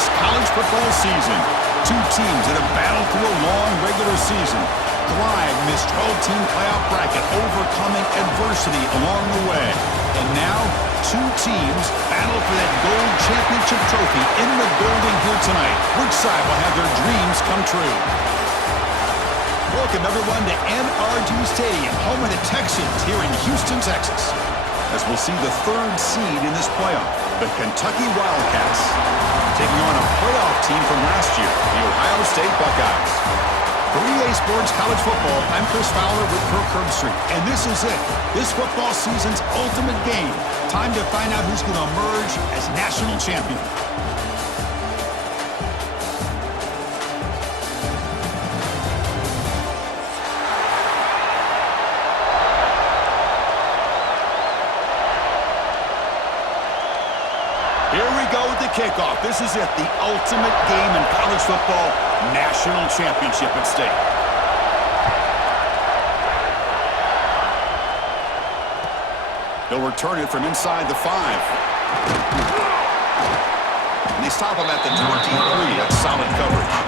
this college football season. Two teams that have battled through a long regular season, thrived in this 12-team playoff bracket, overcoming adversity along the way. And now, two teams battle for that gold championship trophy in the building here tonight. Which side will have their dreams come true? Welcome, everyone, to NRG Stadium, home of the Texans here in Houston, Texas. As we'll see the third seed in this playoff, the Kentucky Wildcats, taking on a playoff team from last year, the Ohio State Buckeyes. For EA Sports College Football, I'm Chris Fowler with Kirk Herbstreit, and this is it. This football season's ultimate game. Time to find out who's going to emerge as national champion. Here we go with the kickoff. This is it, the ultimate game in college football, national championship at stake. They'll return it from inside the 5. And they stop him at the 23. That's solid coverage.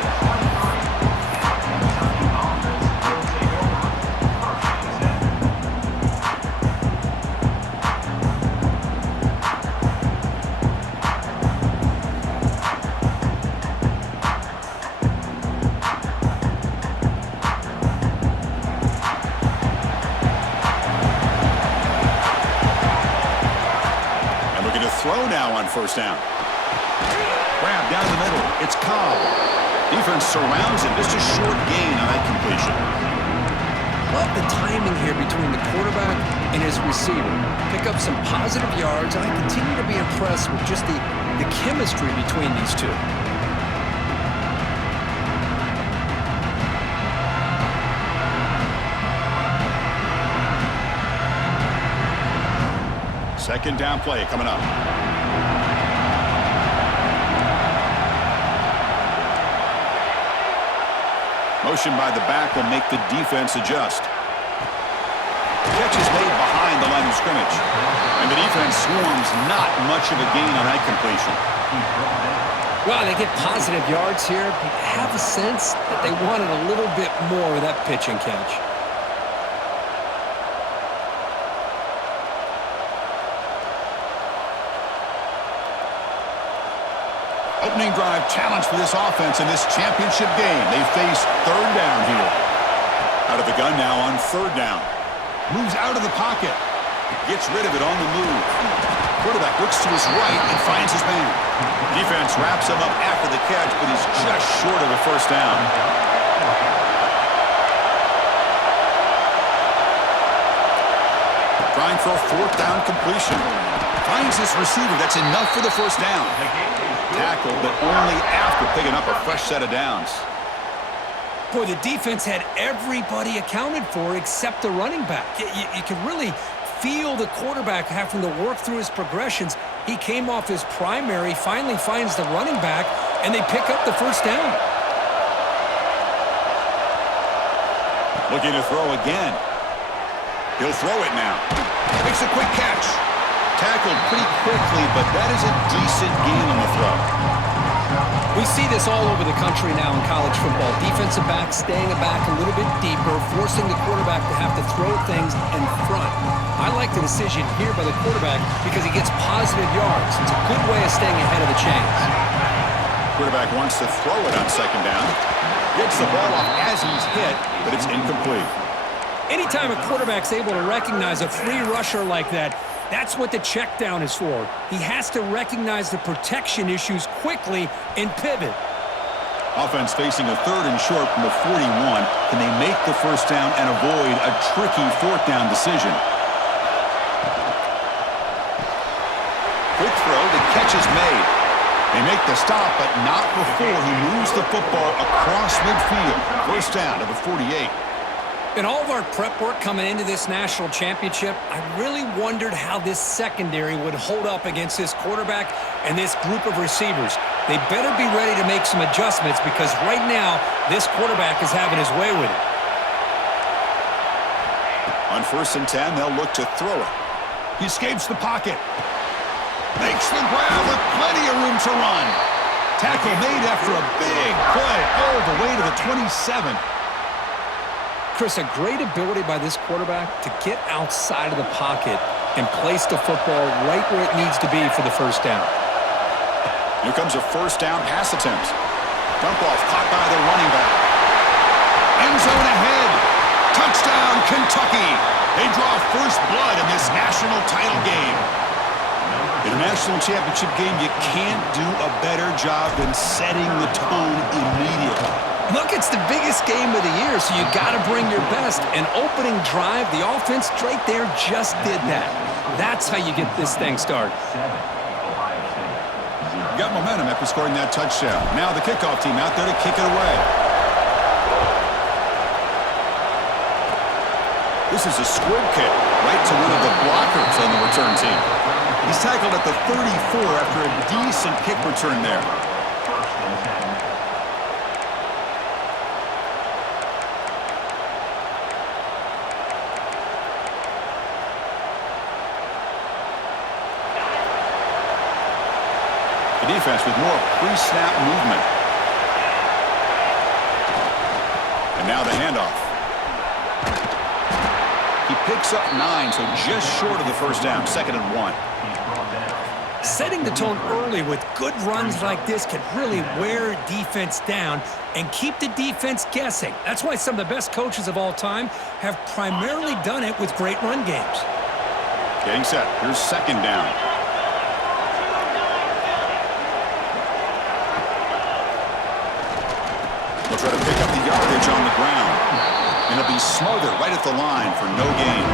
Throw now on first down. Grab down the middle. It's Cobb. Defense surrounds him. Just a short gain on that completion. Love the timing here between the quarterback and his receiver. Pick up some positive yards, and I continue to be impressed with just the chemistry between these two. Second down play coming up. Motion by the back will make the defense adjust. Catch is made behind the line of scrimmage. And the defense swarms, not much of a gain on that completion. Well, they get positive yards here, but I have a sense that they wanted a little bit more with that pitch and catch. Opening drive challenge for this offense in this championship game. They face third down here. Out of the gun now on third down. Moves out of the pocket. Gets rid of it on the move. Quarterback looks to his right and finds his man. Defense wraps him up after the catch, but he's just short of a first down. Trying for a fourth down completion. Finds his receiver. That's enough for the first down. Tackle, but only after picking up a fresh set of downs. Boy, the defense had everybody accounted for except the running back. You can really feel the quarterback having to work through his progressions. He came off his primary, finally finds the running back, and they pick up the first down. Looking to throw again. He'll throw it now. Makes a quick catch. Tackled pretty quickly, but that is a decent gain on the throw. We see this all over the country now in college football. Defensive backs staying back a little bit deeper, forcing the quarterback to have to throw things in front. I like the decision here by the quarterback because he gets positive yards. It's a good way of staying ahead of the chains. Quarterback wants to throw it on second down. Gets the ball off as he's hit, but it's incomplete. Anytime a quarterback's able to recognize a free rusher like that, that's what the check down is for. He has to recognize the protection issues quickly and pivot. Offense facing a third and short from the 41. Can they make the first down and avoid a tricky fourth down decision? Quick throw, the catch is made. They make the stop, but not before he moves the football across midfield. First down to the 48. In all of our prep work coming into this national championship, I really wondered how this secondary would hold up against this quarterback and this group of receivers. They better be ready to make some adjustments because right now, this quarterback is having his way with it. On first and 10, they'll look to throw it. He escapes the pocket. Makes the grab with plenty of room to run. Tackle made after a big play all the way to the 27. Chris, a great ability by this quarterback to get outside of the pocket and place the football right where it needs to be for the first down. Here comes a first down pass attempt. Dump off caught by the running back. End zone ahead. Touchdown, Kentucky. They draw first blood in this national title game. In a national championship game, you can't do a better job than setting the tone immediately. Look, it's the biggest game of the year, so you got to bring your best. An opening drive, the offense right there just did that. That's how you get this thing started. Got momentum after scoring that touchdown. Now the kickoff team out there to kick it away. This is a squib kick right to one of the blockers on the return team. He's tackled at the 34 after a decent kick return there. The defense with more pre-snap movement. And now the handoff. He picks up 9, so just short of the first down, 2nd and 1. Setting the tone early with good runs like this can really wear defense down and keep the defense guessing. That's why some of the best coaches of all time have primarily done it with great run games. Getting set. Here's 2nd down. They'll try to pick up the yardage on the ground. And it'll be smothered right at the line for no gain.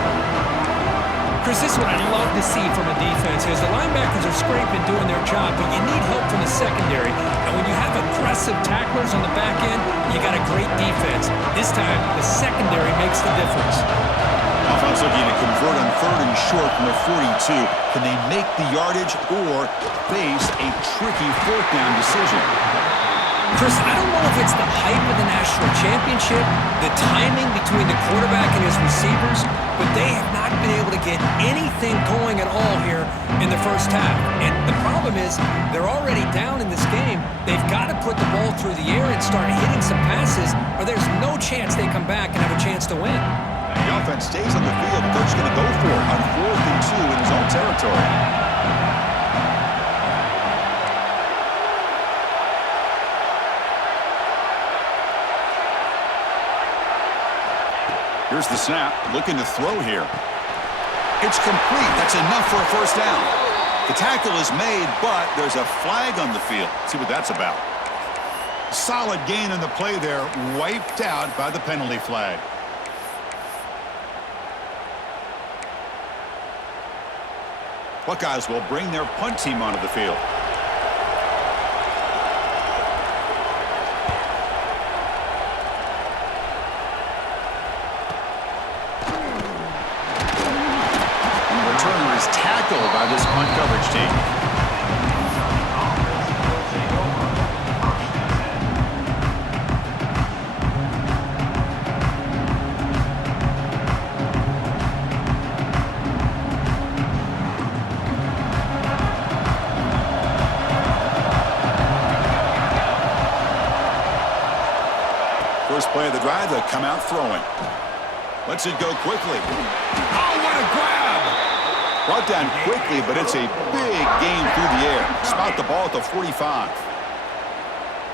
Chris, this is what I love to see from a defense is the linebackers are scraping, doing their job, but you need help from the secondary. And when you have aggressive tacklers on the back end, you got a great defense. This time, the secondary makes the difference. Offense looking to convert on 3rd and short from the 42. Can they make the yardage or face a tricky 4th down decision? Chris, I don't know if it's the hype of the national championship, the timing between the quarterback and his receivers, but they have not been able to get anything going at all here in the first half. And the problem is they're already down in this game. They've got to put the ball through the air and start hitting some passes, or there's no chance they come back and have a chance to win. The offense stays on the field. The coach is going to go for it on 4th and 2 in his own territory. Here's the snap, looking to throw here. It's complete. That's enough for a first down. The tackle is made, but there's a flag on the field. Let's see what that's about. Solid gain on the play there, wiped out by the penalty flag. Buckeyes will bring their punt team onto the field. Tackled by this punt coverage team. First play of the drive, they'll come out throwing. Lets it go quickly. Oh, what a grab! Brought down quickly, but it's a big gain through the air. Spot the ball at the 45.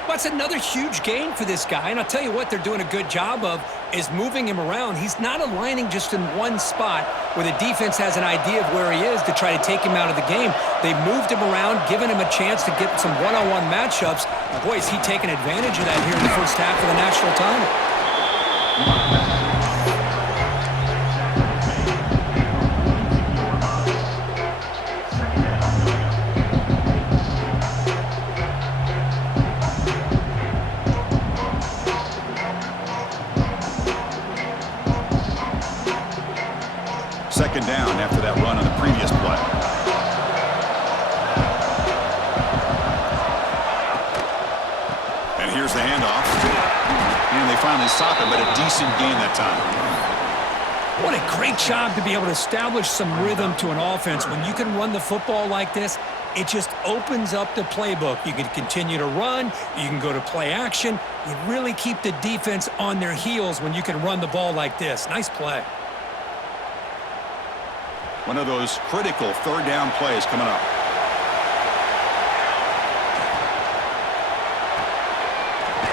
That's another huge gain for this guy, and I'll tell you what they're doing a good job of is moving him around. He's not aligning just in one spot where the defense has an idea of where he is to try to take him out of the game. They've moved him around, given him a chance to get some one-on-one matchups. Boy, is he taking advantage of that here in the first half of the national title. Second down after that run on the previous play. And here's the handoff. And they finally stop it, but a decent gain that time. What a great job to be able to establish some rhythm to an offense. When you can run the football like this, It just opens up the playbook. You can continue to run. You can go to play action. You really keep the defense on their heels when you can run the ball like this. Nice play. One of those critical third down plays coming up.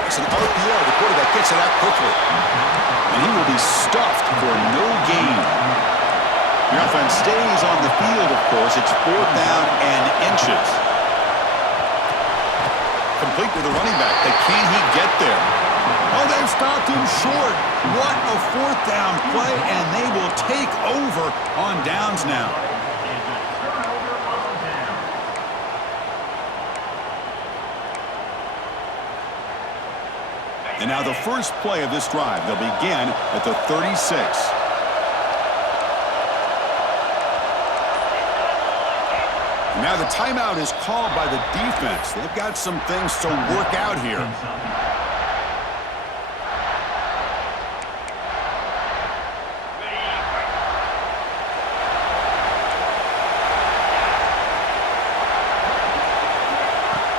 It's an RPO. The quarterback gets it out quickly. And he will be stuffed for no gain. The offense stays on the field, of course. It's 4th down and inches. Complete with the running back, but can he get there? Oh, they've stopped him short. What a 4th down play, and they will take over on downs now. And now the first play of this drive. They'll begin at the 36. Now the timeout is called by the defense. They've got some things to work out here.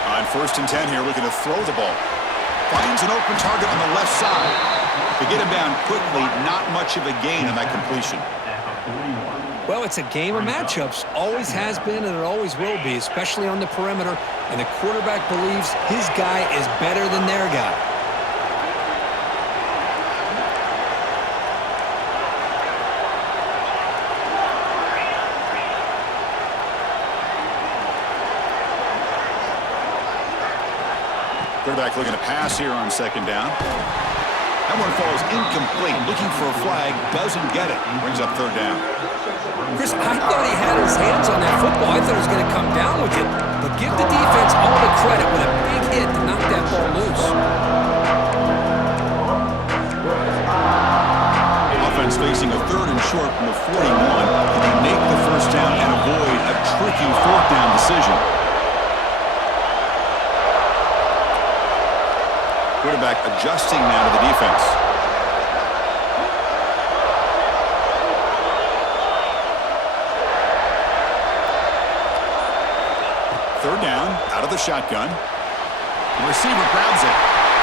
On 1st and 10 here, looking to throw the ball. Finds an open target on the left side. To get him down quickly, not much of a gain on that completion. Well, it's a game of matchups. Always has been and it always will be, especially on the perimeter. And the quarterback believes his guy is better than their guy. Quarterback looking to pass here on 2nd down. That one falls incomplete. Looking for a flag. Doesn't get it. Brings up 3rd down. Chris, I thought he had his hands on that football. I thought he was going to come down with it. But give the defense all the credit with a big hit to knock that ball loose. Offense facing a 3rd and short from the 41. Can they make the 1st down and avoid a tricky 4th down decision? Quarterback adjusting now to the defense. Third down, out of the shotgun. The receiver grabs it.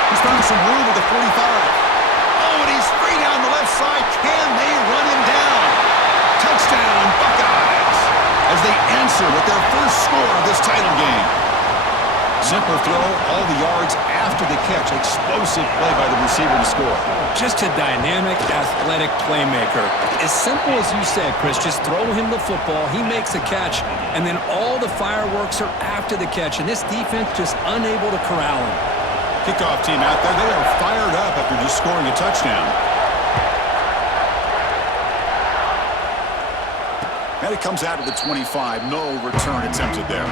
He's found some room at the 45. Oh, and he's free down the left side. Can they run him down? Touchdown, Buckeyes, as they answer with their first score of this title game. Simple throw, all the yards after the catch. Explosive play by the receiver to score. Just a dynamic, athletic playmaker. As simple as you said, Chris, just throw him the football, he makes a catch, and then all the fireworks are after the catch, and this defense just unable to corral him. Kickoff team out there, they are fired up after just scoring a touchdown. And it comes out of the 25. No return attempted there.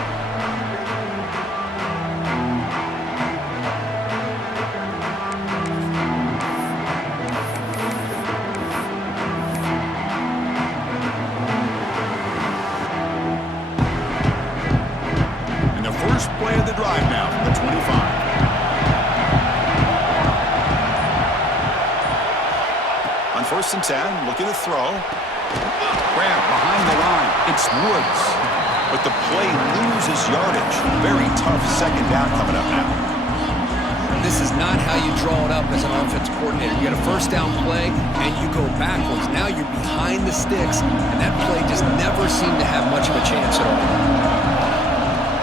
Play of the drive now from the 25. On 1st and 10, looking to throw. Grab behind the line. It's Woods. But the play loses yardage. Very tough 2nd down coming up now. This is not how you draw it up as an offensive coordinator. You get a 1st down play, and you go backwards. Now you're behind the sticks, and that play just never seemed to have much of a chance at all.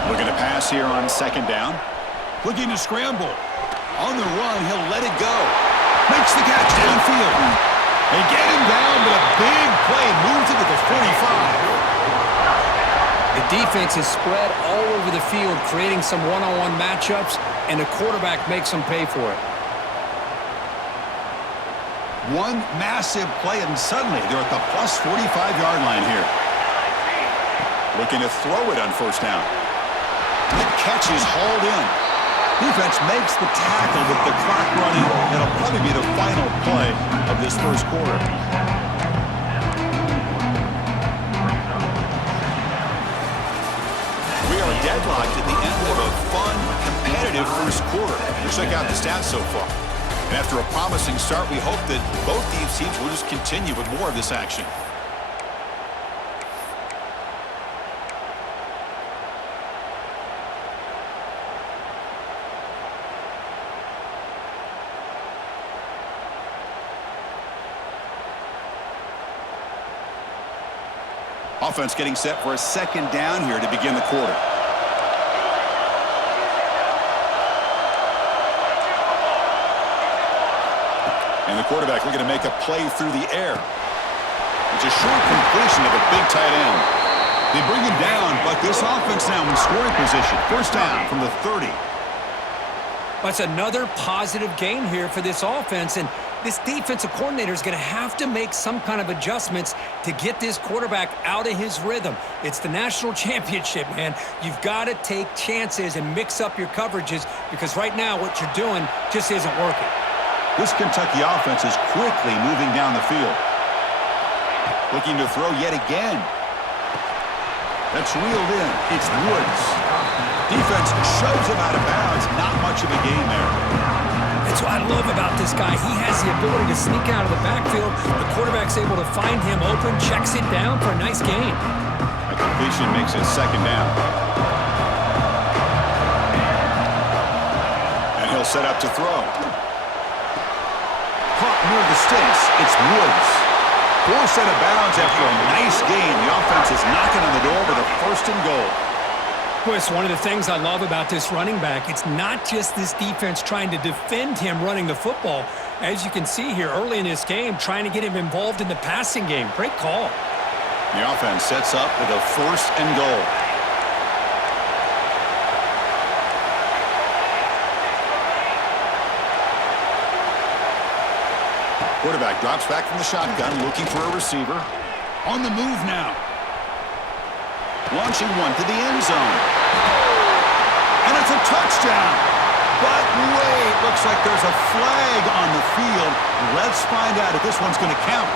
Looking to pass here on 2nd down. Looking to scramble. On the run, he'll let it go. Makes the catch downfield. They get him down, but a big play moves it to the 45. The defense is spread all over the field, creating some one-on-one matchups, and the quarterback makes them pay for it. One massive play, and suddenly they're at the plus 45-yard line here. Looking to throw it on 1st down. The catch is hauled in. Defense makes the tackle with the clock running. It'll probably be the final play of this 1st quarter. We are deadlocked at the end of a fun, competitive 1st quarter. Let's check out the stats so far. And after a promising start, we hope that both these teams will just continue with more of this action. Offense getting set for a second down here to begin the quarter. And the quarterback looking to make a play through the air. It's a short completion of a big tight end. They bring him down, but this offense now in scoring position. First down from the 30. That's another positive game here for this offense, and this defensive coordinator is going to have to make some kind of adjustments to get this quarterback out of his rhythm. It's the national championship, man. You've got to take chances and mix up your coverages because right now what you're doing just isn't working. This Kentucky offense is quickly moving down the field. Looking to throw yet again. That's reeled in. It's Woods. Defense shoves him out of bounds. Not much of a gain there. That's what I love about this guy. He has the ability to sneak out of the backfield. The quarterback's able to find him open, checks it down for a nice gain. A completion makes it second down. And he'll set up to throw. Caught near the sticks. It's Woods. Forced out of bounds after a nice gain. The offense is knocking on the door with a first and goal. Chris, one of the things I love about this running back, it's not just this defense trying to defend him running the football. As you can see here early in this game, trying to get him involved in the passing game. Great call. The offense sets up with a first and goal. Quarterback drops back from the shotgun, looking for a receiver. On the move now. Launching one to the end zone. And it's a touchdown. But wait, looks like there's a flag on the field. Let's find out if this one's going to count.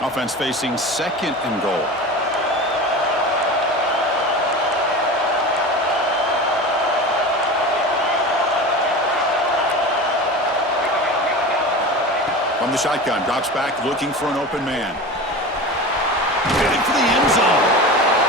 Offense facing second and goal. From the shotgun, drops back, looking for an open man. Heading for the end zone.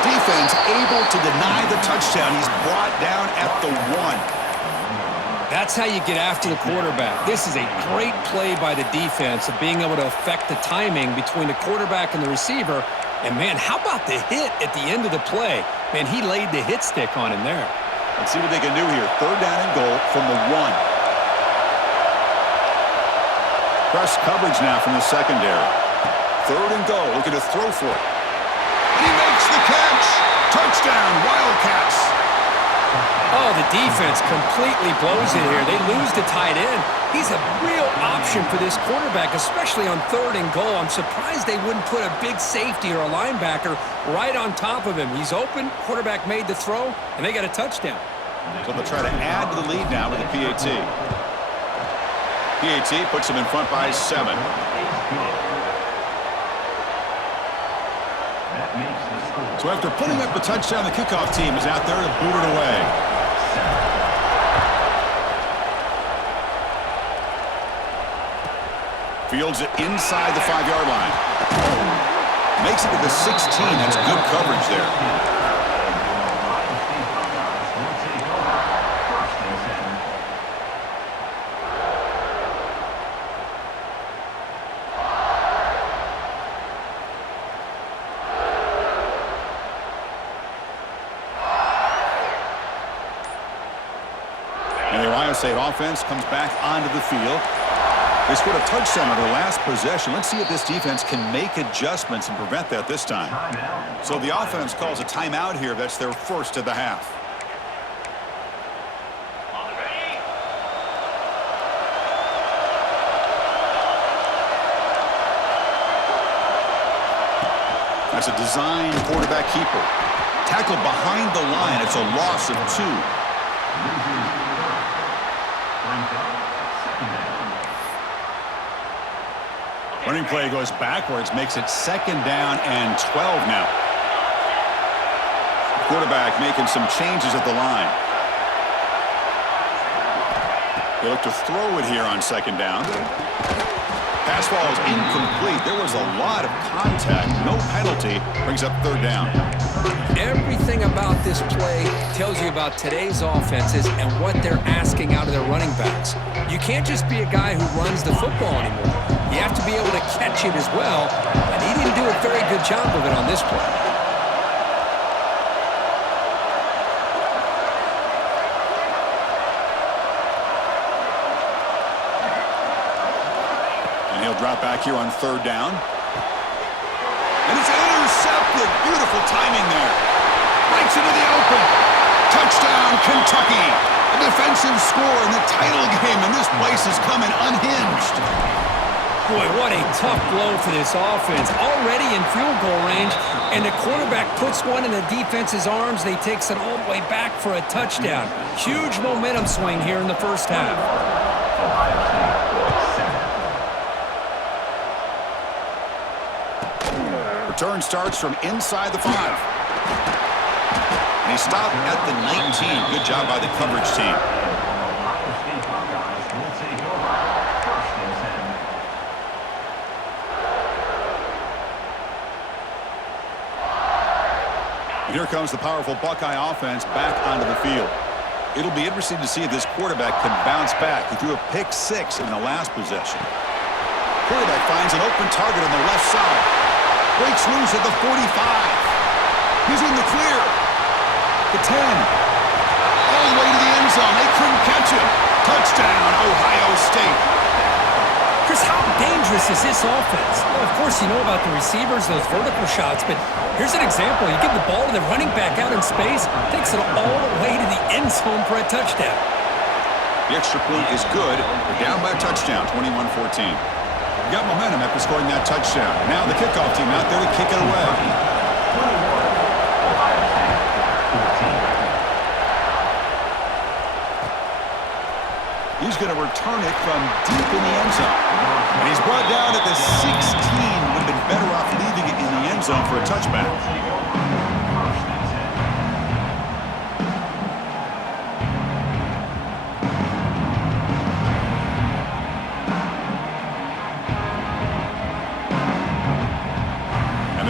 Defense able to deny the touchdown. He's brought down at the 1. That's how you get after the quarterback. This is a great play by the defense of being able to affect the timing between the quarterback and the receiver. And, man, how about the hit at the end of the play? Man, he laid the hit stick on him there. Let's see what they can do here. Third down and goal from the 1. Press coverage now from the secondary. Third and goal, looking to throw for it. And he makes the catch. Touchdown, Wildcats. Oh, the defense completely blows it here. They lose the tight end. He's a real option for this quarterback, especially on third and goal. I'm surprised they wouldn't put a big safety or a linebacker right on top of him. He's open, quarterback made the throw, and they got a touchdown. So they'll try to add to the lead now with the PAT. PAT puts him in front by 7. So after putting up the touchdown, the kickoff team is out there to boot it away. Fields it inside the 5-yard line. Makes it to the 16. That's good coverage there. And the Ohio State offense comes back onto the field. They scored a touchdown on their last possession. Let's see if this defense can make adjustments and prevent that this time. So the offense calls a timeout here. That's their first of the half. That's a design quarterback keeper. Tackled behind the line. It's a loss of 2. Running play goes backwards, makes it second down and 12 now. Quarterback making some changes at the line. They look to throw it here on second down. Pass ball is incomplete. There was a lot of contact. No penalty. Brings up third down. Everything about this play tells you about today's offenses and what they're asking out of their running backs. You can't just be a guy who runs the football anymore. You have to be able to catch it as well, and he didn't do a very good job of it on this play. And he'll drop back here on third down. And it's intercepted. Beautiful timing there. Breaks into the open. Touchdown, Kentucky. A defensive score in the title game, and this place is coming unhinged. Boy, what a tough blow for this offense. Already in field goal range, and the quarterback puts one in the defense's arms, and he takes it all the way back for a touchdown. Huge momentum swing here in the first half. Return starts from inside the 5. And he stopped at the 19. Good job by the coverage team. And here comes the powerful Buckeye offense back onto the field. It'll be interesting to see if this quarterback can bounce back. He threw a pick 6 in the last possession. Quarterback finds an open target on the left side. Breaks loose at the 45. He's in the clear. The 10. All the way to the end zone. They couldn't catch him. Touchdown, Ohio State. Chris, how dangerous is this offense? Well, of course, you know about the receivers, those vertical shots, but here's an example. You give the ball to the running back out in space, takes it all the way to the end zone for a touchdown. The extra point is good. They're down by a touchdown, 21-14. Got momentum after scoring that touchdown. Now the kickoff team out there to kick it away. He's going to return it from deep in the end zone. And he's brought down at the 16. Would have been better off leaving it in the end zone for a touchback.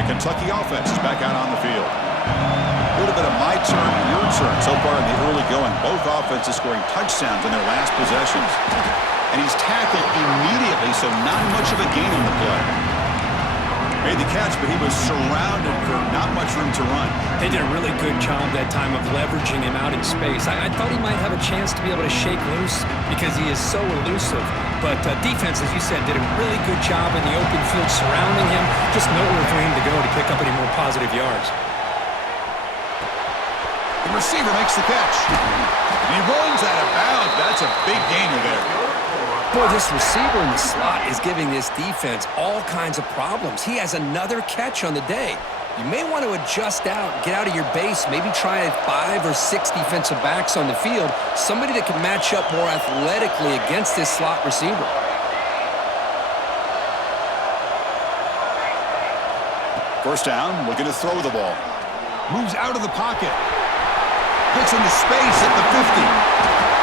Kentucky offense is back out on the field. A little bit of my turn, your turn so far in the early going. Both offenses scoring touchdowns in their last possessions. And he's tackled immediately, so not much of a gain on the play. Made the catch, but he was surrounded for not much room to run. They did a really good job that time of leveraging him out in space. I thought he might have a chance to be able to shake loose because he is so elusive. But defense, as you said, did a really good job in the open field surrounding him. Just nowhere for him to go to pick up any more positive yards. The receiver makes the catch. And he runs out of bounds. That's a big gainer there. Boy, this receiver in the slot is giving this defense all kinds of problems. He has another catch on the day. You may want to adjust out, get out of your base, maybe try 5 or 6 defensive backs on the field, somebody that can match up more athletically against this slot receiver. First down, looking to throw the ball. Moves out of the pocket. Gets into space at the 50.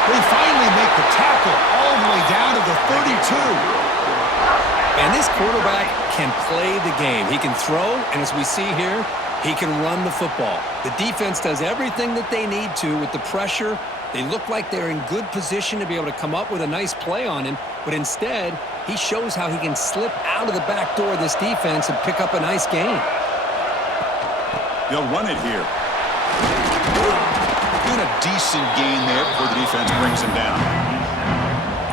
They finally make the tackle all the way down to the 32. And this quarterback can play the game. He can throw, and as we see here, he can run the football. The defense does everything that they need to with the pressure. They look like they're in good position to be able to come up with a nice play on him, but instead, he shows how he can slip out of the back door of this defense and pick up a nice gain. They'll run it here. And a decent gain there before the defense brings him down.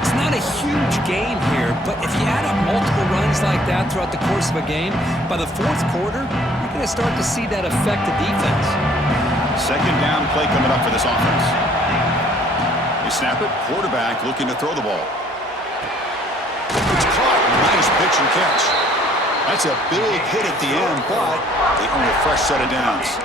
It's not a huge gain here, but if you add up multiple runs like that throughout the course of a game, by the fourth quarter, you're going to start to see that affect the defense. Second down play coming up for this offense. They snap it. Quarterback looking to throw the ball. It's caught. Nice pitch and catch. That's a big hit at the end, but they earn a fresh set of downs.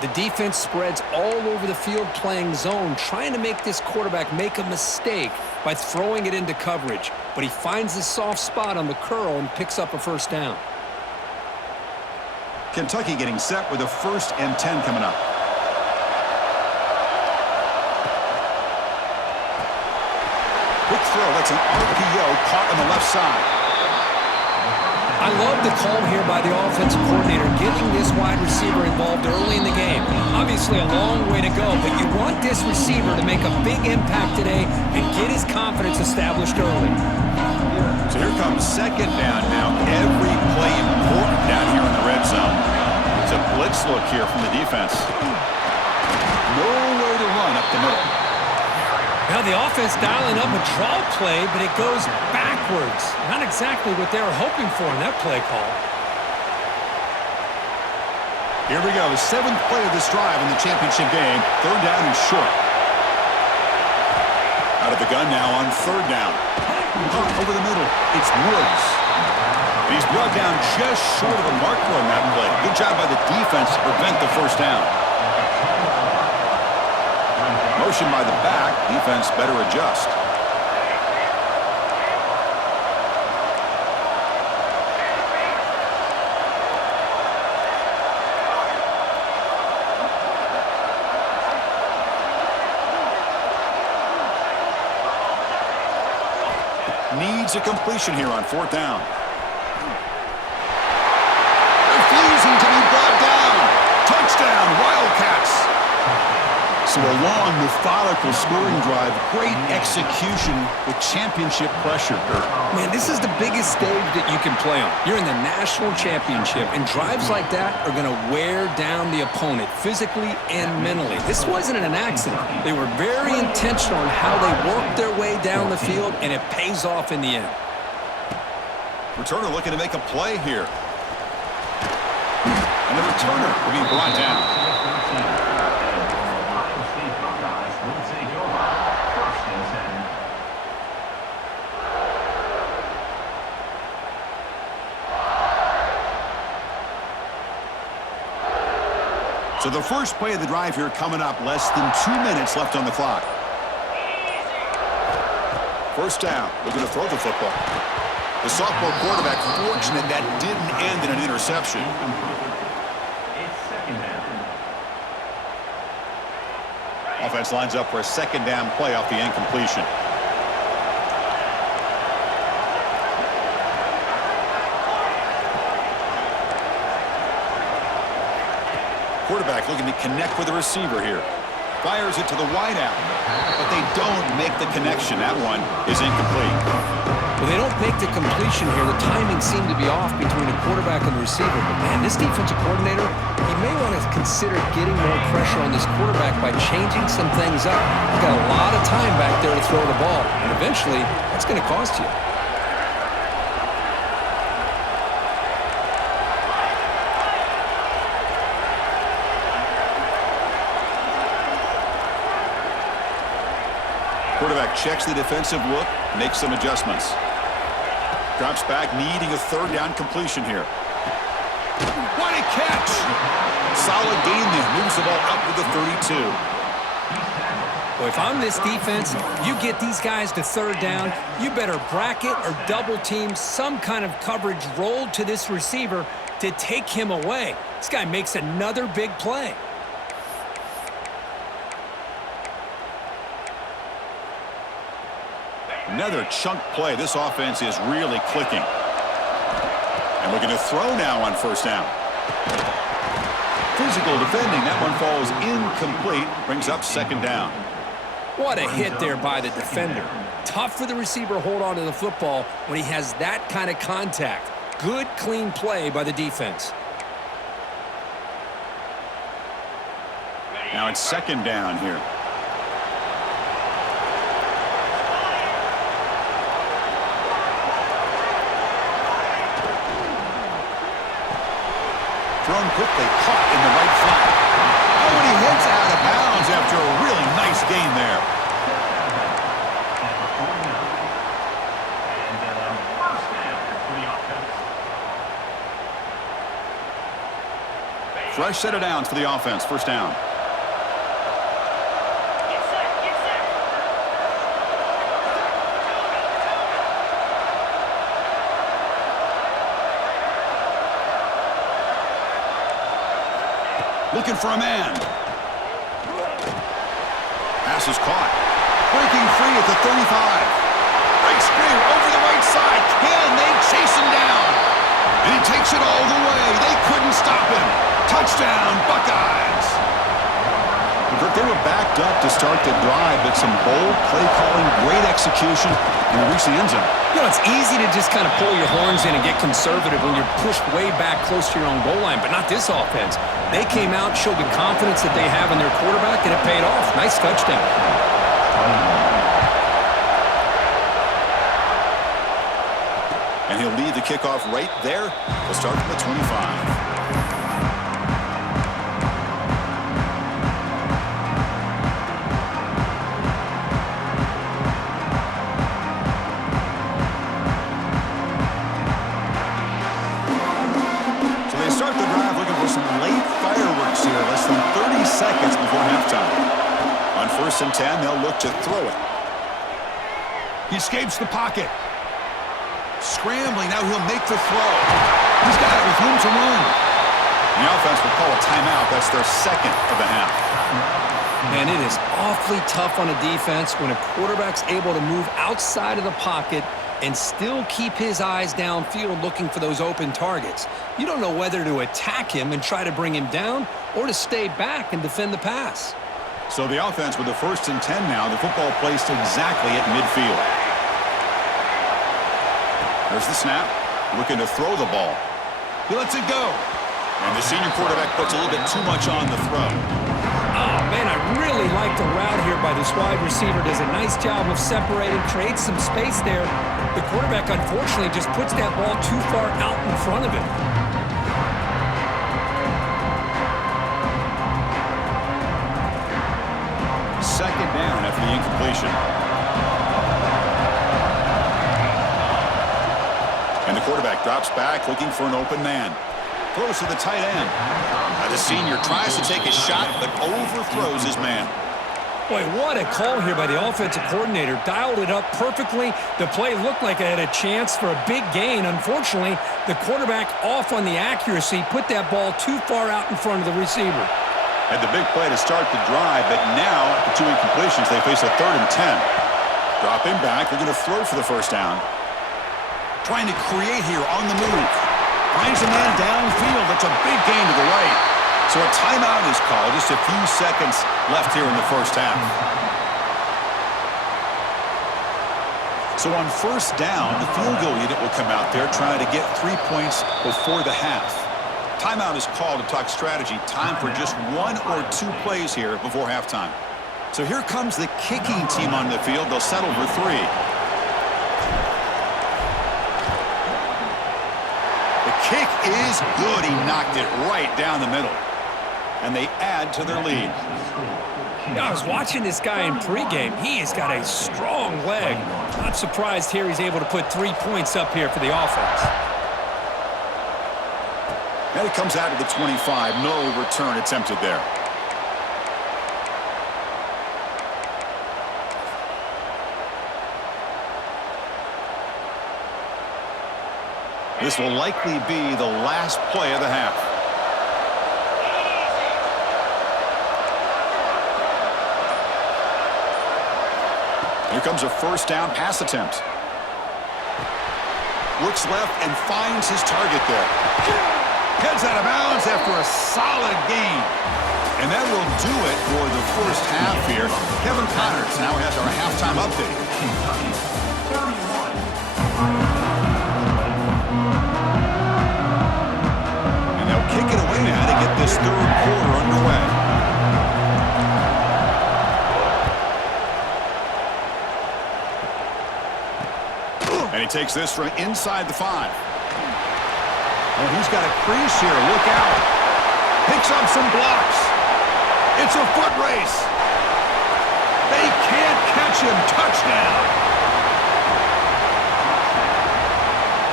The defense spreads all over the field playing zone, trying to make this quarterback make a mistake by throwing it into coverage. But he finds the soft spot on the curl and picks up a first down. Kentucky getting set with a 1st and 10 coming up. Quick throw. That's an RPO caught on the left side. I love the call here by the offensive coordinator, getting this wide receiver involved early in the game. Obviously a long way to go, but you want this receiver to make a big impact today and get his confidence established early. So here comes second down now. Every play important down here in the red zone. It's a blitz look here from the defense. Nowhere to run up the middle. Now the offense dialing up a draw play, but it goes backwards. Not exactly what they were hoping for in that play call. Here we go. The 7th play of this drive in the championship game. 3rd down and short. Out of the gun now on 3rd down. Over the middle. It's Woods. And he's brought down just short of the marker on that play. Good job by the defense to prevent the 1st down. Motion by the back. Defense better adjust. Needs a completion here on 4th down. Refusing to be brought down. Touchdown, Wildcats. So a long, methodical scoring drive. Great execution with championship pressure, Kurt. Man, this is the biggest stage that you can play on. You're in the national championship, and drives like that are going to wear down the opponent physically and mentally. This wasn't an accident. They were very intentional in how they worked their way down the field, and it pays off in the end. Returner looking to make a play here. And the returner will be brought down. So the first play of the drive here coming up, less than 2 minutes left on the clock. 1st down, looking to throw the football. The sophomore quarterback fortunate that didn't end in an interception. Offense lines up for a 2nd down play off the incompletion. Quarterback looking to connect with the receiver here. Fires it to the wideout, but they don't make the connection. That one is incomplete. Well, they don't make the completion here. The timing seemed to be off between the quarterback and the receiver. But, man, this defensive coordinator, he may want to consider getting more pressure on this quarterback by changing some things up. He's got a lot of time back there to throw the ball, and eventually that's going to cost you. Quarterback checks the defensive look, makes some adjustments. Drops back, needing a 3rd down completion here. What a catch! Solid gain there. Moves the ball up to the 32. Well, if I'm this defense, you get these guys to 3rd down, you better bracket or double team some kind of coverage rolled to this receiver to take him away. This guy makes another big play. Another chunk play. This offense is really clicking. And looking to throw now on 1st down. Physical defending. That one falls incomplete. Brings up 2nd down. What a hit there by the defender. Tough for the receiver to hold on to the football when he has that kind of contact. Good, clean play by the defense. Now it's 2nd down here. Thrown quickly, caught in the right flat. Oh, and he heads out of bounds after a really nice gain there. Fresh set of downs for the offense. 1st down. Looking for a man. Pass is caught. Breaking free at the 35. Breaks free over the right side. Can they chase him down? And he takes it all the way. They couldn't stop him. Touchdown, Buckeyes. They were backed up to start the drive, but some bold play calling, great execution, and they reached the end zone. You know, it's easy to just kind of pull your horns in and get conservative when you're pushed way back close to your own goal line, but not this offense. They came out, showed the confidence that they have in their quarterback, and it paid off. Nice touchdown. And he'll lead the kickoff right there. We'll start from the 25. Less than 30 seconds before halftime. On 1st and 10, they'll look to throw it. He escapes the pocket. Scrambling, now he'll make the throw. He's got it with room to run. The offense will call a timeout. That's their second of the half. And it is awfully tough on a defense when a quarterback's able to move outside of the pocket and still keep his eyes downfield looking for those open targets. You don't know whether to attack him and try to bring him down or to stay back and defend the pass. So the offense with the 1st and 10 now, the football placed exactly at midfield. There's the snap, looking to throw the ball. He lets it go. And the senior quarterback puts a little bit too much on the throw. Oh, man, I really like the route here by this wide receiver. Does a nice job of separating, creates some space there. The quarterback, unfortunately, just puts that ball too far out in front of him. Second down after the incompletion. And the quarterback drops back, looking for an open man. Throws to the tight end. The senior tries to take a shot, but overthrows his man. Boy, what a call here by the offensive coordinator. Dialed it up perfectly. The play looked like it had a chance for a big gain. Unfortunately, the quarterback off on the accuracy, put that ball too far out in front of the receiver. Had the big play to start the drive, but now, the 2 incompletions, they face a 3rd and 10. Drop him back. They're going to throw for the first down. Trying to create here on the move. Finds a man downfield. That's a big gain to the right. So a timeout is called. Just a few seconds left here in the first half. So on 1st down, the field goal unit will come out there trying to get 3 points before the half. Timeout is called to talk strategy. Time for just 1 or 2 plays here before halftime. So here comes the kicking team on the field. They'll settle for 3. The kick is good. He knocked it right down the middle. And they add to their lead. I was watching this guy in pregame. He has got a strong leg. Not surprised here he's able to put 3 points up here for the offense. And it comes out to the 25. No return attempted there. This will likely be the last play of the half. Here comes a 1st down pass attempt. Looks left and finds his target there. Heads out of bounds after a solid gain. And that will do it for the first half here. Kevin Connors now has our halftime update. And they'll kick it away now to get this 3rd quarter underway. And he takes this from inside the 5. And he's got a crease here. Look out. Picks up some blocks. It's a foot race. They can't catch him. Touchdown.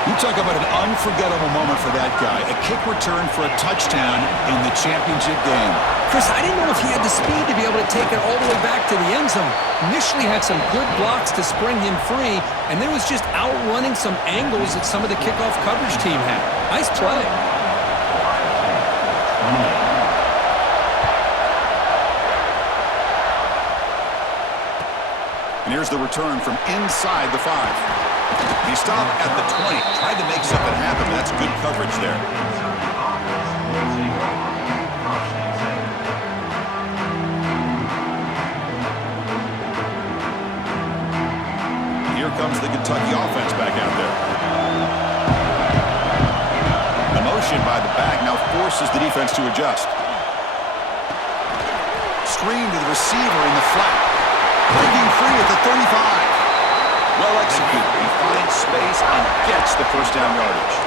You talk about an unforgettable moment for that guy. A kick return for a touchdown in the championship game. Chris, I didn't know if he had the speed to be able to take it all the way back to the end zone. Initially had some good blocks to spring him free, and then was just outrunning some angles that some of the kickoff coverage team had. Nice play. And here's the return from inside the 5. He stopped at the 20, tried to make something happen. That's good coverage there. Here comes the Kentucky offense back out there. The motion by the back now forces the defense to adjust. Screen to the receiver in the flat. Breaking free at the 35. Well executed. He finds space and gets the first down yardage.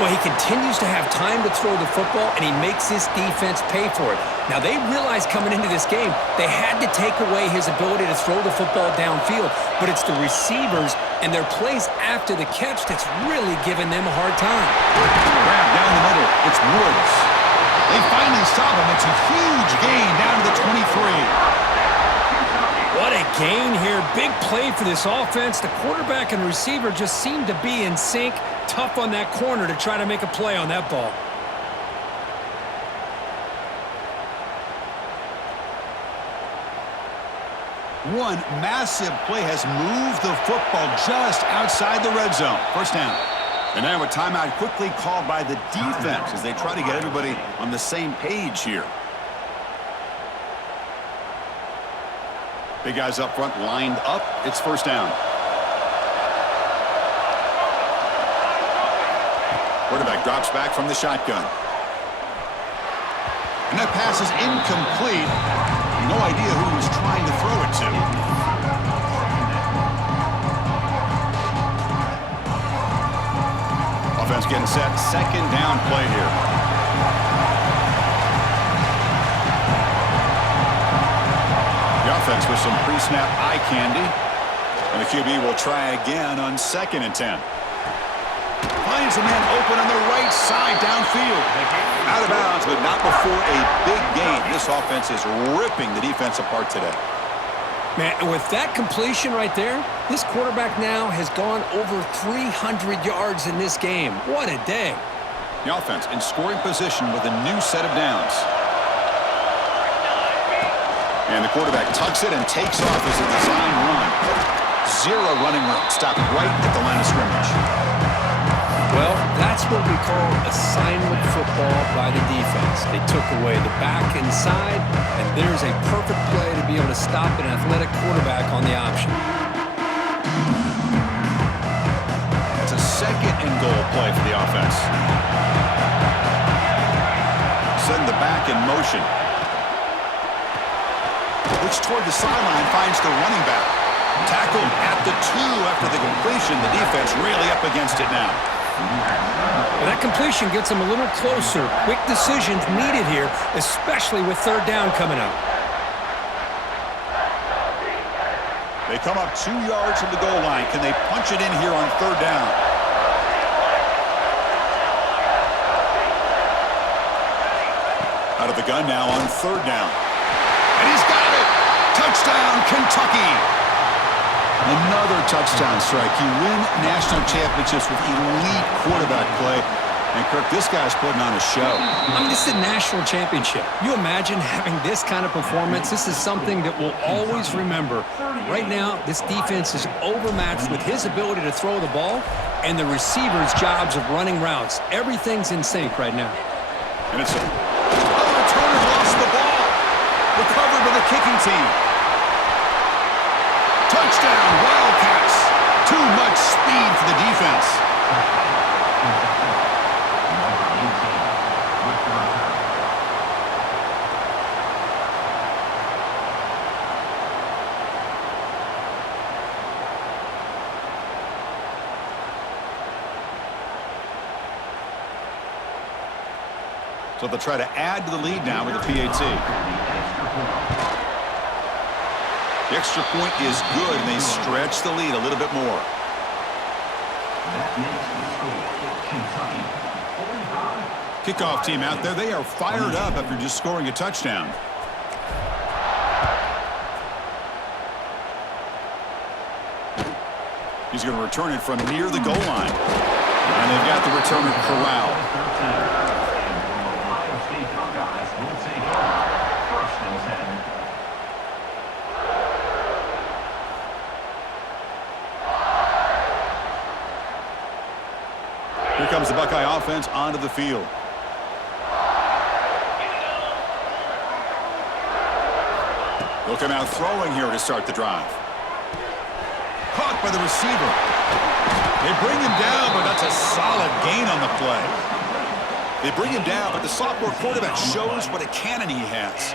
Well, he continues to have time to throw the football, and he makes his defense pay for it. Now, they realized coming into this game they had to take away his ability to throw the football downfield, but it's the receivers and their plays after the catch that's really giving them a hard time. Grab down the middle. It's Woods. They finally stop him. It's a huge gain down to the 23. What a gain here. Big play for this offense. The quarterback and receiver just seem to be in sync. Tough on that corner to try to make a play on that ball. One massive play has moved the football just outside the red zone. First down. And now a timeout quickly called by the defense as they try to get everybody on the same page here. Big guys up front lined up. It's first down. Quarterback drops back from the shotgun. And that pass is incomplete. No idea who he was trying to throw it to. Offense getting set. Second down play here. The offense with some pre-snap eye candy. And the QB will try again on 2nd and 10. Finds a man open on the right side downfield. Out of bounds, but not before a big gain. This offense is ripping the defense apart today. Man, and with that completion right there, this quarterback now has gone over 300 yards in this game. What a day. The offense in scoring position with a new set of downs. And the quarterback tucks it and takes off as a design run. Zero running room. Stopped right at the line of scrimmage. Well, that's what we call assignment football by the defense. They took away the back inside, and there's a perfect play to be able to stop an athletic quarterback on the option. It's a 2nd and goal play for the offense. Send the back in motion. Looks toward the sideline, finds the running back. Tackled at the 2 after the completion. The defense really up against it now. Well, that completion gets them a little closer. Quick decisions needed here, especially with 3rd down coming up. They come up 2 yards from the goal line. Can they punch it in here on 3rd down? Out of the gun now on 3rd down. And he's got it! Touchdown, Kentucky! Another touchdown strike. You win national championships with elite quarterback play. And, Kirk, this guy's putting on a show. I mean, this is a national championship. You imagine having this kind of performance? This is something that we'll always remember. Right now, this defense is overmatched with his ability to throw the ball and the receivers' jobs of running routes. Everything's in sync right now. And it's returner lost the ball. Recovered by the kicking team. Touchdown, Wildcats. Too much speed for the defense. So they'll try to add to the lead now with the PAT. The extra point is good, and they stretch the lead a little bit more. Kickoff team out there. They are fired up after just scoring a touchdown. He's going to return it from near the goal line. And they've got the returner corralled. comes the Buckeye offense onto the field. They'll come out throwing here to start the drive. Caught by the receiver. They bring him down, but that's a solid gain on the play. They bring him down, but the sophomore quarterback shows what a cannon he has.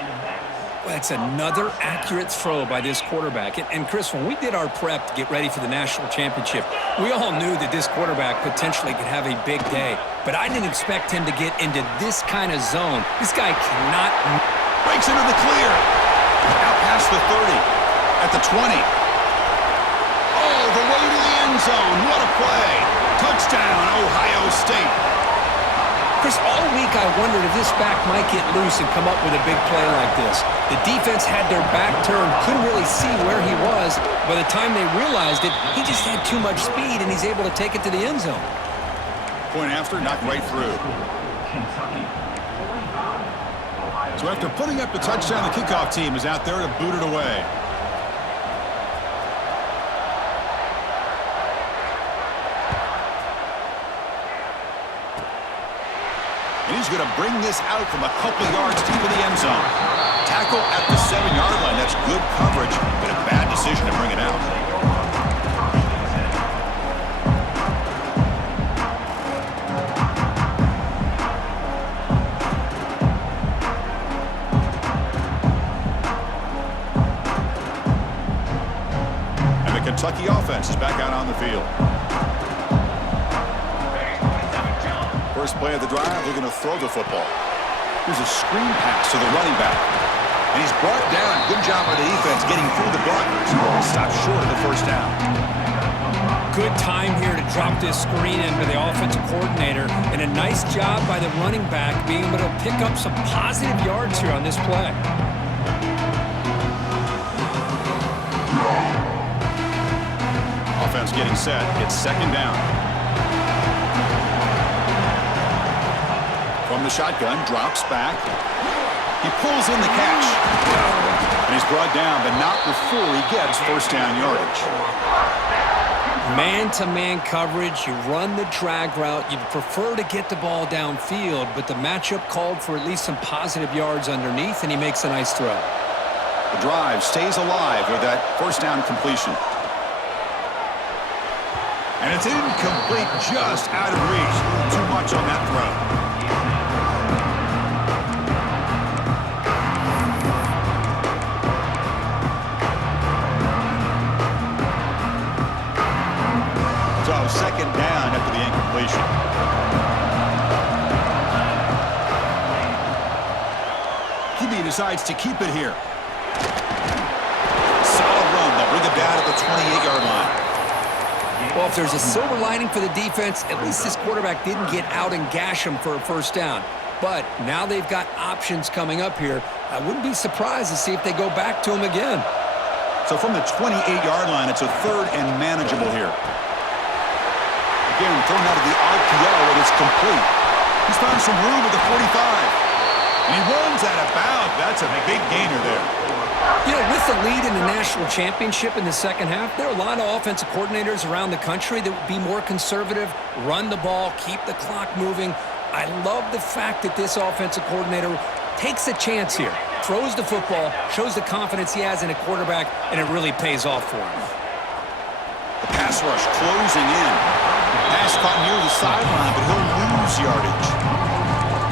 Well, that's another accurate throw by this quarterback. And Chris, when we did our prep to get ready for the national championship, we all knew that this quarterback potentially could have a big day. But I didn't expect him to get into this kind of zone. This guy cannot... Breaks into the clear. Out past the 30. At the 20. Oh, the way to the end zone. What a play. Touchdown, Ohio State. Chris, all week I wondered if this back might get loose and come up with a big play like this. The defense had their back turned, couldn't really see where he was. By the time they realized it, he just had too much speed, and he's able to take it to the end zone. Point after, knocked right through. So after putting up the touchdown, the kickoff team is out there to boot it away. And he's going to bring this out from a couple yards deep in the end zone. Tackle at the 7-yard line. That's good coverage, but a bad decision to bring it out. And the Kentucky offense is back out on the field. First play of the drive, they're going to throw the football. Here's a screen pass to the running back. And he's brought down. Good job by the defense getting through the blockers. Stopped short of the first down. Good time here to drop this screen in to the offensive coordinator. And a nice job by the running back being able to pick up some positive yards here on this play. Offense getting set. It's second down. From the shotgun, drops back. He pulls in the catch. And he's brought down, but not before he gets first down yardage. Man-to-man coverage, you run the drag route. You'd prefer to get the ball downfield, but the matchup called for at least some positive yards underneath, and he makes a nice throw. The drive stays alive with that first down completion. And it's incomplete, just out of reach. Too much on that throw. Second down after the incompletion. QB decides to keep it here. Solid run. They'll bring it down at the 28-yard line. Well, if there's a silver lining for the defense, at least this quarterback didn't get out and gash him for a first down. But now they've got options coming up here. I wouldn't be surprised to see if they go back to him again. So from the 28-yard line, it's a third and manageable here. Again, thrown out of the RPO, and it's complete. He's found some room at the 45. And he runs out of bounds. That's a big gainer there. You know, with the lead in the national championship in the second half, there are a lot of offensive coordinators around the country that would be more conservative, run the ball, keep the clock moving. I love the fact that this offensive coordinator takes a chance here, throws the football, shows the confidence he has in a quarterback, and it really pays off for him. The pass rush closing in. Pass caught near the sideline, but he'll lose yardage.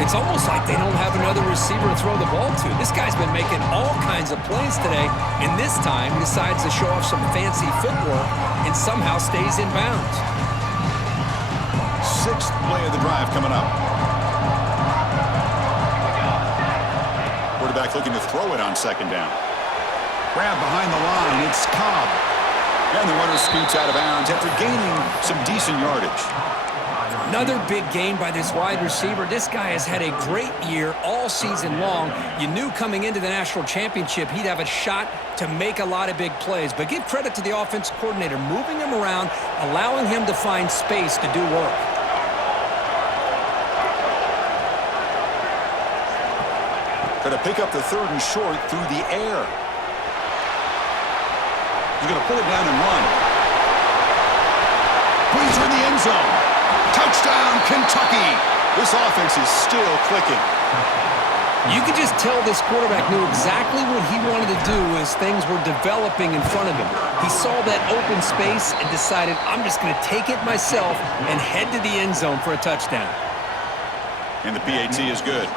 It's almost like they don't have another receiver to throw the ball to. This guy's been making all kinds of plays today, and this time he decides to show off some fancy footwork and somehow stays in bounds. Sixth play of the drive coming up. Quarterback looking to throw it on second down. Grab behind the line. It's Cobb. And the runner scoots out of bounds after gaining some decent yardage. Another big gain by this wide receiver. This guy has had a great year all season long. You knew coming into the national championship he'd have a shot to make a lot of big plays. But give credit to the offensive coordinator, moving him around, allowing him to find space to do work. Going to pick up the third and short through the air. He's going to pull it down and run. Brees in the end zone. Touchdown, Kentucky! This offense is still clicking. You could just tell this quarterback knew exactly what he wanted to do as things were developing in front of him. He saw that open space and decided, I'm just going to take it myself and head to the end zone for a touchdown. And the PAT is good.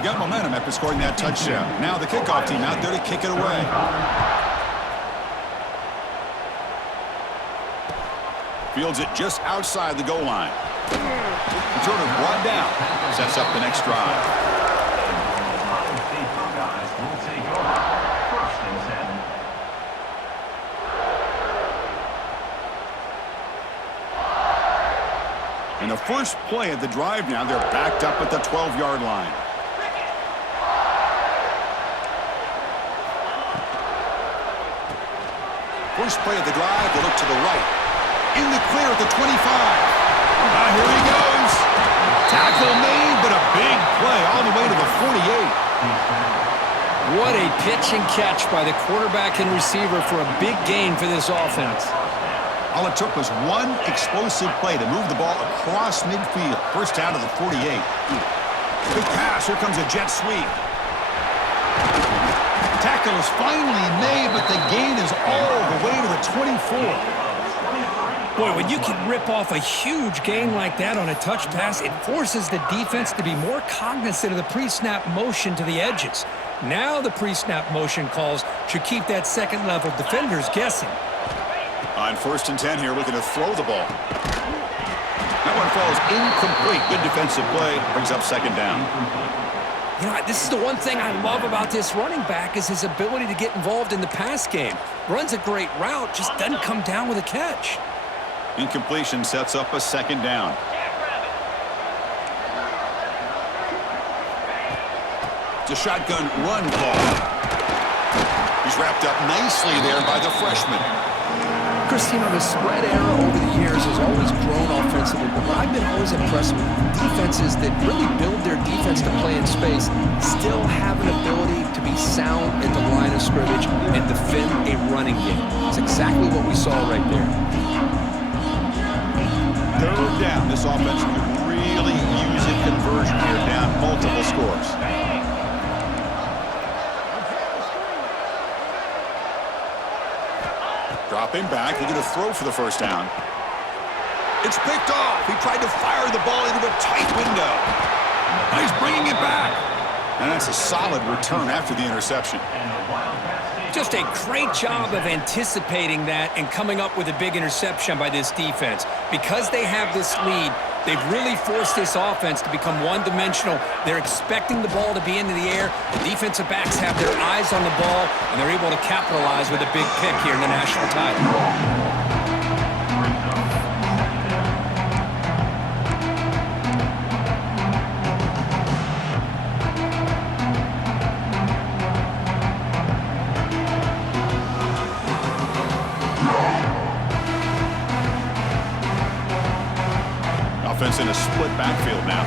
Got momentum after scoring that touchdown. Now the kickoff team out there to kick it away. Fields it just outside the goal line. Returner brought down. Sets up the next drive. And the first play of the drive now, they're backed up at the 12-yard line. First play of the drive, they look to the right. In the clear at the 25. Here he goes. Tackle made, but a big play all the way to the 48. What a pitch and catch by the quarterback and receiver for a big gain for this offense. All it took was one explosive play to move the ball across midfield. First down to the 48. Big pass. Here comes a jet sweep. Tackle is finally made, but the gain is all the way to the 24. Boy, when you can rip off a huge gain like that on a touch pass, it forces the defense to be more cognizant of the pre-snap motion to the edges. Now the pre-snap motion calls should keep that second-level defenders guessing. On 1st and 10 here, looking to throw the ball. That one falls incomplete. Good defensive play. Brings up second down. You know, this is the one thing I love about this running back is his ability to get involved in the pass game. Runs a great route, just doesn't come down with a catch. Incompletion sets up a second down. It's a shotgun run call. He's wrapped up nicely there by the freshman. Christine, the spread era over the years has always grown offensively, but what I've been always impressed with defenses that really build their defense to play in space still have an ability to be sound at the line of scrimmage and defend a running game. It's exactly what we saw right there. Third down. This offense could really use a conversion here, down multiple scores. Dropping back, looking to throw for the first down. It's picked off. He tried to fire the ball into a tight window. He's bringing it back. And that's a solid return after the interception. Just a great job of anticipating that and coming up with a big interception by this defense. Because they have this lead, they've really forced this offense to become one-dimensional. They're expecting the ball to be into the air. The defensive backs have their eyes on the ball, and they're able to capitalize with a big pick here in the national title. Offense in a split backfield now.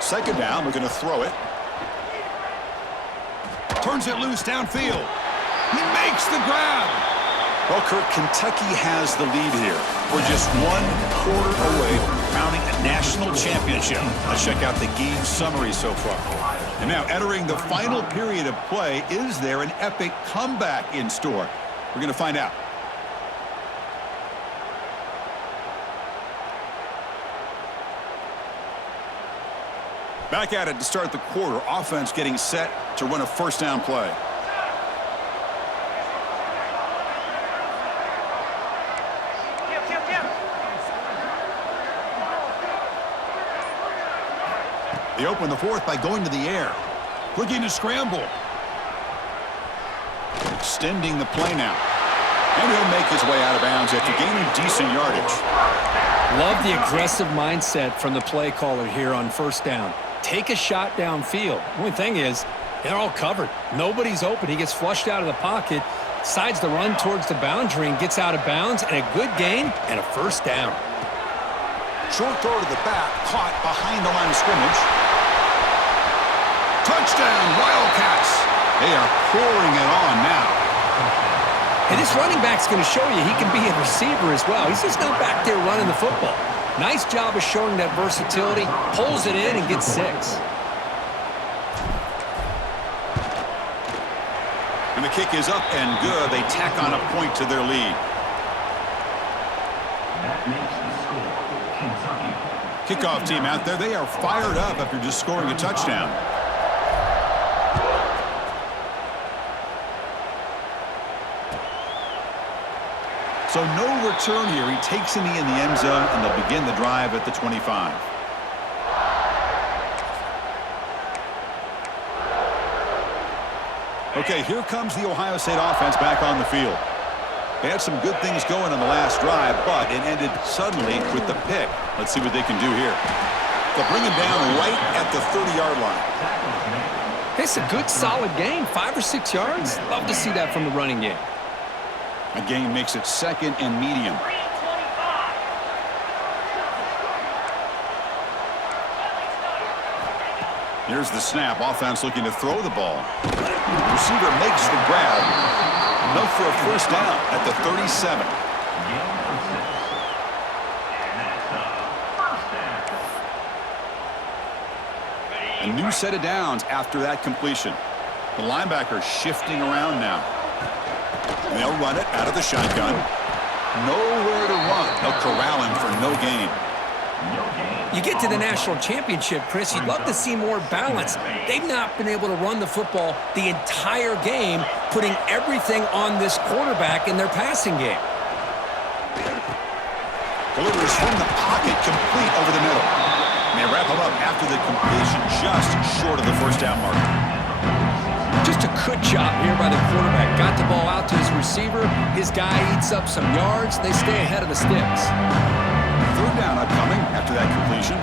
Second down, we're going to throw it. Turns it loose downfield. He makes the grab. Well, Kirk, Kentucky has the lead here. We're just 1 quarter away from crowning a national championship. Let's check out the game summary so far. And now entering the final period of play, is there an epic comeback in store? We're going to find out. Back at it to start the quarter. Offense getting set to run a first down play. They open the fourth by going to the air. Looking to scramble. Extending the play now. And he'll make his way out of bounds after gaining decent yardage. Love the aggressive mindset from the play caller here on first down. Take a shot downfield. The only thing is, they're all covered. Nobody's open. He gets flushed out of the pocket, decides to run towards the boundary and gets out of bounds, and a good gain and a first down. Short throw to the back, caught behind the line of scrimmage. Touchdown, Wildcats. They are pouring it on now. And this running back's going to show you he can be a receiver as well. He's just not back there running the football. Nice job of showing that versatility. Pulls it in and gets 6. And the kick is up and good. They tack on a point to their lead. That makes the score Kentucky. Kickoff team out there. They are fired up after just scoring a touchdown. So no return here. He takes a knee in the end zone, and they'll begin the drive at the 25. Okay, here comes the Ohio State offense back on the field. They had some good things going on the last drive, but it ended suddenly with the pick. Let's see what they can do here. They'll bring him down right at the 30-yard line. It's a good, solid game. 5 or 6 yards. Love to see that from the running game. A gain makes it 2nd and medium. Here's the snap. Offense looking to throw the ball. Receiver makes the grab. Enough for a first down at the 37. A new set of downs after that completion. The linebacker shifting around now. And they'll run it out of the shotgun. Nowhere to run. They'll corral him for no gain. You get to the national championship, Chris, you'd love to see more balance. They've not been able to run the football the entire game, putting everything on this quarterback in their passing game. Delivers from the pocket, complete over the middle. And they wrap him up after the completion, just short of the first down marker. Just a good job here by the quarterback. Got the ball out to his receiver. His guy eats up some yards. They stay ahead of the sticks. Third down upcoming after that completion.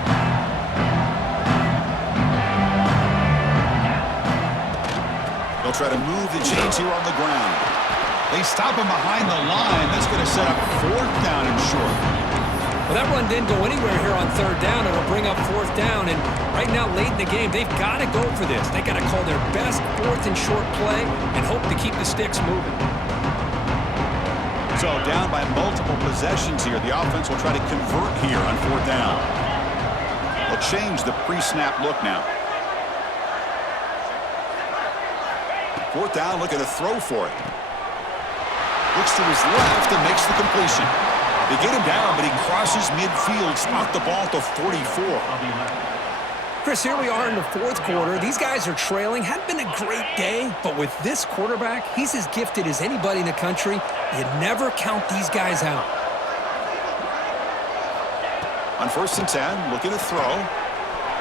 They'll try to move the chains here on the ground. They stop him behind the line. That's going to set up 4th down and short. Well, that run didn't go anywhere here on 3rd down. It'll bring up 4th down. And right now, late in the game, they've got to go for this. They got to call their best 4th and short play and hope to keep the sticks moving. So down by multiple possessions here. The offense will try to convert here on 4th down. They'll change the pre-snap look now. 4th down, looking to throw for it. Looks to his left and makes the completion. They get him down, but he crosses midfield, spot the ball to 44. Chris, here we are in the 4th quarter. These guys are trailing. Hadn't been a great day, but with this quarterback, he's as gifted as anybody in the country. You never count these guys out. On 1st and 10, looking to throw.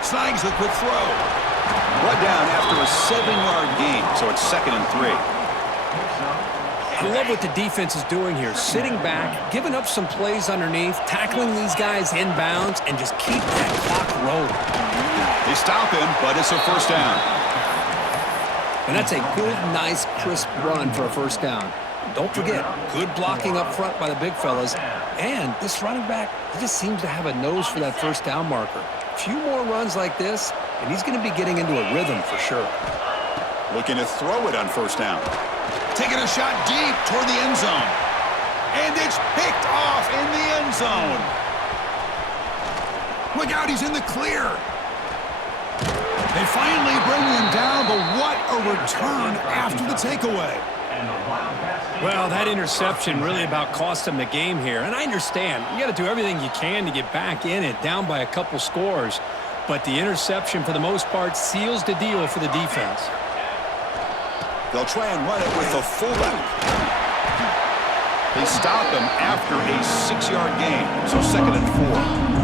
Snags the quick throw. Brought down after a 7-yard gain, so it's 2nd and 3. I love what the defense is doing here. Sitting back, giving up some plays underneath, tackling these guys inbounds, and just keep that clock rolling. They stop him, but it's a first down. And that's a good, nice, crisp run for a first down. Don't forget, good blocking up front by the big fellas. And this running back, he just seems to have a nose for that first down marker. A few more runs like this, and he's going to be getting into a rhythm for sure. Looking to throw it on first down. Taking a shot deep toward the end zone. And it's picked off in the end zone. Look out, he's in the clear. They finally bring him down, but what a return after the takeaway. Well, that interception really about cost them the game here. And I understand, you got to do everything you can to get back in it, down by a couple scores. But the interception, for the most part, seals the deal for the defense. They'll try and run it with the fullback. They stop him after a 6-yard gain, so 2nd and 4.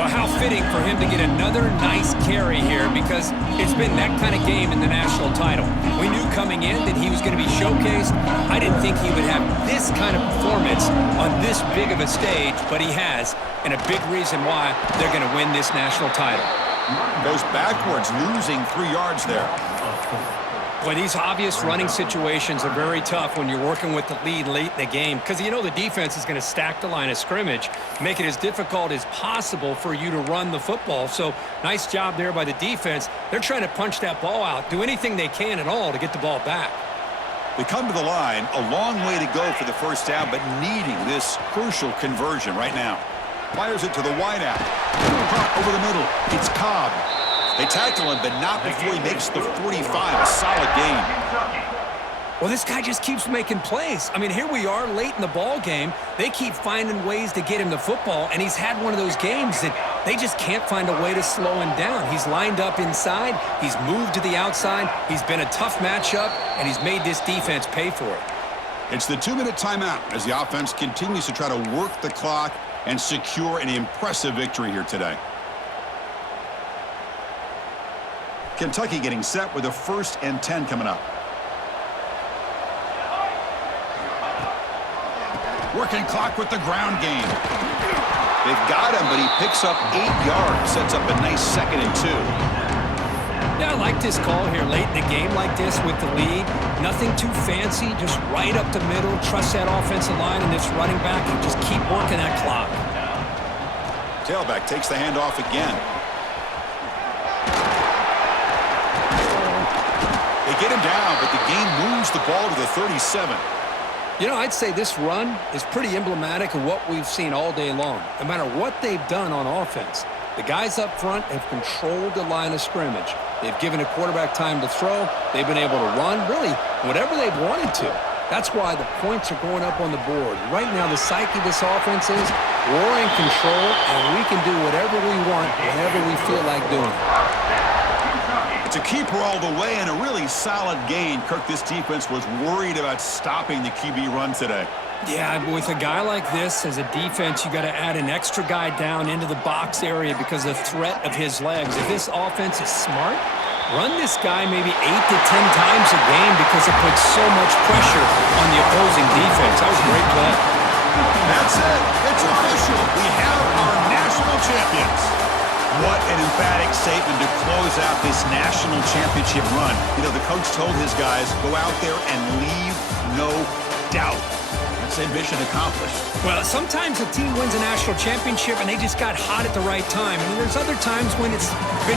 Well, how fitting for him to get another nice carry here, because it's been that kind of game in the national title. We knew coming in that he was going to be showcased. I didn't think he would have this kind of performance on this big of a stage, but he has, and a big reason why they're going to win this national title. Goes backwards, losing 3 yards there. Boy, these obvious running situations are very tough when you're working with the lead late in the game because you know the defense is going to stack the line of scrimmage, make it as difficult as possible for you to run the football. So nice job there by the defense. They're trying to punch that ball out, do anything they can at all to get the ball back. They come to the line, a long way to go for the first down, but needing this crucial conversion right now. Fires it to the wideout. Caught over the middle. It's Cobb. They tackle him, but not before he makes the 45. A solid gain. Well, this guy just keeps making plays. I mean, here we are late in the ball game. They keep finding ways to get him the football, and he's had one of those games that they just can't find a way to slow him down. He's lined up inside. He's moved to the outside. He's been a tough matchup, and he's made this defense pay for it. It's the 2-minute timeout as the offense continues to try to work the clock and secure an impressive victory here today. Kentucky getting set with a 1st and 10 coming up. Working clock with the ground game. They've got him, but he picks up 8 yards, sets up a nice 2nd and 2. Yeah, I like this call here late in the game like this with the lead. Nothing too fancy, just right up the middle. Trust that offensive line and this running back and just keep working that clock. Tailback takes the handoff again. They get him down, but the game moves the ball to the 37. You know, I'd say this run is pretty emblematic of what we've seen all day long. No matter what they've done on offense, the guys up front have controlled the line of scrimmage. They've given a quarterback time to throw. They've been able to run, really, whatever they've wanted to. That's why the points are going up on the board. Right now, the psyche of this offense is we're in control, and we can do whatever we want, whenever we feel like doing it. It's a keeper all the way and a really solid gain. Kirk, this defense was worried about stopping the QB run today. Yeah, with a guy like this, as a defense, you got to add an extra guy down into the box area because of the threat of his legs. If this offense is smart, run this guy maybe 8 to 10 times a game because it puts so much pressure on the opposing defense. That was a great play. That's it. It's official. We have our national champions. What an emphatic statement to close out this national championship run. You know, the coach told his guys, go out there and leave no doubt. That's mission accomplished. Well, sometimes a team wins a national championship and they just got hot at the right time. And there's other times when it's been